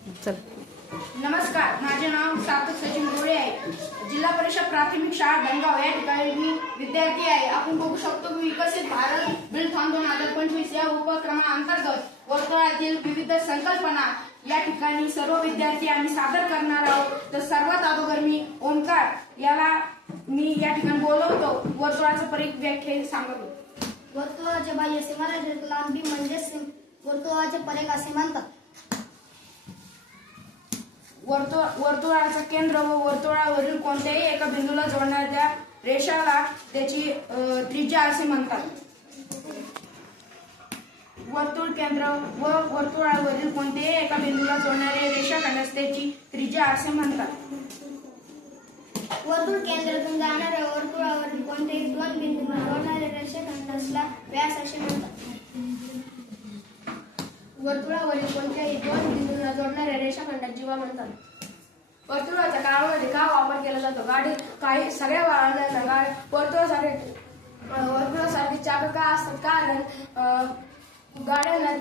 चल. नमस्कार, माझे नाव सार्थक सचिन गोळे आहे. जिल्हा परिषद प्राथमिक शाळा धनगाव या ठिकाणी मी विद्यार्थी आहे. आपण बघू शकतो की विकसित भारत बिल्डथॉन 2025 या उपक्रमाअंतर्गत वर्तुळातील विविध संकल्पना या ठिकाणी सर्व विद्यार्थी आम्ही सादर करणार आहोत. तर सर्वात अगोदर मी ओमकार याला मी या ठिकाणी बोलवतो. वर्तुळाचं परिव्याख्या सांगतो. वर्तुळाच्या बाह्य सीमारेषेत लांबी म्हणजे वर्तुळाचे परिघ असे म्हणतात. वर्तुळाचं केंद्र व वर्तुळावरील कोणत्याही एका बिंदूला जोडणाऱ्या रेषाला त्याची त्रिज्या असे म्हणतात. वर्तुळ केंद्र व वर्तुळावरील कोणत्याही एका बिंदूला जोडणाऱ्या रेषाखंडास त्याची त्रिज्या असे म्हणतात. वर्तुळ केंद्रातून जाणाऱ्या वर्तुळावरील कोणत्याही दोन बिंदूंना जोडणाऱ्या रेषाखंडासला व्यास असे म्हणतात. वर्तुळावरील कोणत्याही दोन बिंदूंना जोडणाऱ्या रेषाखंडास जीवा म्हणतात. वर्तुळाच्या काळामध्ये का वापर केला जातो? काही सगळ्या वाहनांना वर्तुळासारखे चाक का असतात? कारण गाड्यांना